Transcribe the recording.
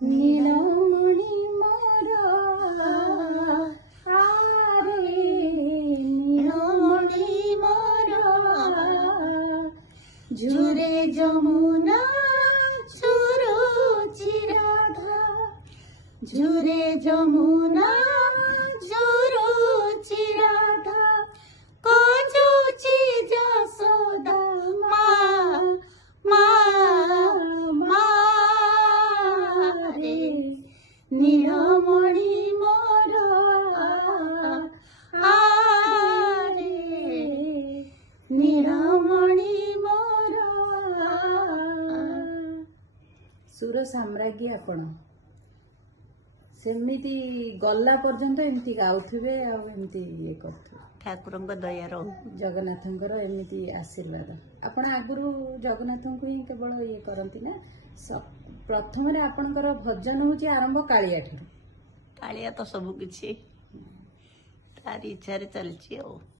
নীলমণি মোর আরে নীলমণি মোর ঝুরে যমুনা ঝুরুচি রাধা ঝুরে যমুনা ঝুরুচি রাধা কজুচি যশোদা মা মা মা রে নীলমণি মোর আরে নীলমণি মোর। ସୁର ସାମ୍ରାଜ୍ଞୀ ଆପଣ ସେମିତି ଗଲା ପର୍ଯ୍ୟନ୍ତ ଏମିତି ଗାଉଥିବେ ଆଉ ଏମିତି ଇଏ କରୁଥିବେ। ଠାକୁରଙ୍କ ଦୟାର ଜଗନ୍ନାଥଙ୍କର ଏମିତି ଆଶୀର୍ବାଦ। ଆପଣ ଆଗରୁ ଜଗନ୍ନାଥଙ୍କୁ ହିଁ କେବଳ ଇଏ କରନ୍ତି ନା? ପ୍ରଥମରେ ଆପଣଙ୍କର ଭଜନ ହଉଛି ଆରମ୍ଭ କାଳିଆ ଠାରୁ। କାଳିଆ ତ ସବୁ କିଛି ତାରି ଇଚ୍ଛାରେ ଚାଲିଛି ଆଉ।